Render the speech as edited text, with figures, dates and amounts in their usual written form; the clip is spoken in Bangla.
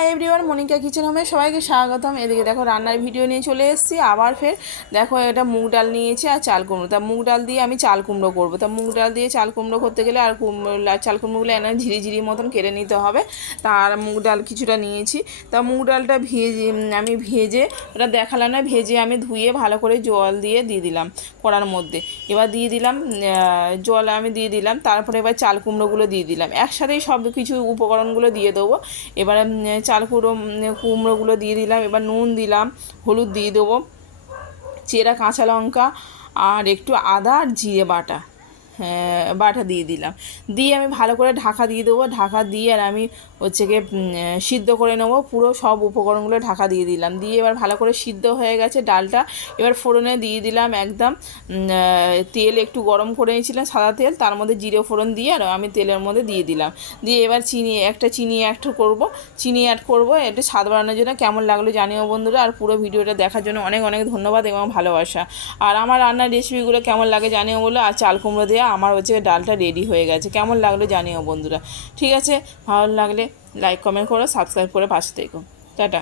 হাই এভরিওয়ান, মনিকা কিচেন হোমে সবাইকে স্বাগতম। এদিকে দেখো রান্নার ভিডিও নিয়ে চলে এসেছি আবার ফের। দেখো এটা মুগ ডাল নিয়েছি আর চাল কুমড়ো। তা মুগ ডাল দিয়ে আমি চাল কুমড়ো করবো। তা মুগ ডাল দিয়ে চাল কুমড়ো করতে গেলে আর চাল কুমড়োগুলো এনে ঝিরি মতন কেটে নিতে হবে। তার মুগ ডাল কিছুটা নিয়েছি। তা মুগ ডালটা আমি ভেজে, ওটা দেখালাম না, ভেজে আমি ধুয়ে ভালো করে জল দিয়ে দিলাম কড়ার মধ্যে। এবার দিয়ে দিলাম জল, আমি দিয়ে দিলাম। তারপরে এবার চাল কুমড়োগুলো দিয়ে দিলাম, একসাথেই সব কিছু উপকরণগুলো দিয়ে দেবো। এবারে চাল কুমড়োগুলো দিয়ে দিলাম। এবার নুন দিলাম, হলুদ দিয়ে দেবো, চেরা কাঁচা লঙ্কা আর একটু আদা আর জিরে বাটা দিয়ে দিলাম। দিয়ে আমি ভালো করে ঢাকা দিয়ে দেবো। ঢাকা দিয়ে আর আমি সিদ্ধ করে নেবো। পুরো সব উপকরণগুলো ঢাকা দিয়ে দিলাম। দিয়ে এবার ভালো করে সিদ্ধ হয়ে গেছে ডালটা। এবার ফোড়নে দিয়ে দিলাম একদম তেল একটু গরম করে নিয়েছিলাম, সাদা তেল, তার মধ্যে জিরে ফোড়ন দিয়ে আর আমি তেলের মধ্যে দিয়ে দিলাম। দিয়ে এবার চিনি অ্যাড করবো এটা স্বাদ বাড়ানোর জন্য। কেমন লাগলো জানিও বন্ধুরা। আর পুরো ভিডিওটা দেখার জন্য অনেক অনেক ধন্যবাদ এবং ভালোবাসা। আর আমার রান্নার রেসিপিগুলো কেমন লাগে জানিও বলো। আর চাল কুমড়ো দিয়ে আমার ডালটা রেডি হয়ে গেছে। কেমন লাগলো জানিও বন্ধুরা। ঠিক আছে, ভালো লাগলে লাইক কমেন্ট করো, সাবস্ক্রাইব করে পাশে থেকো। টাটা।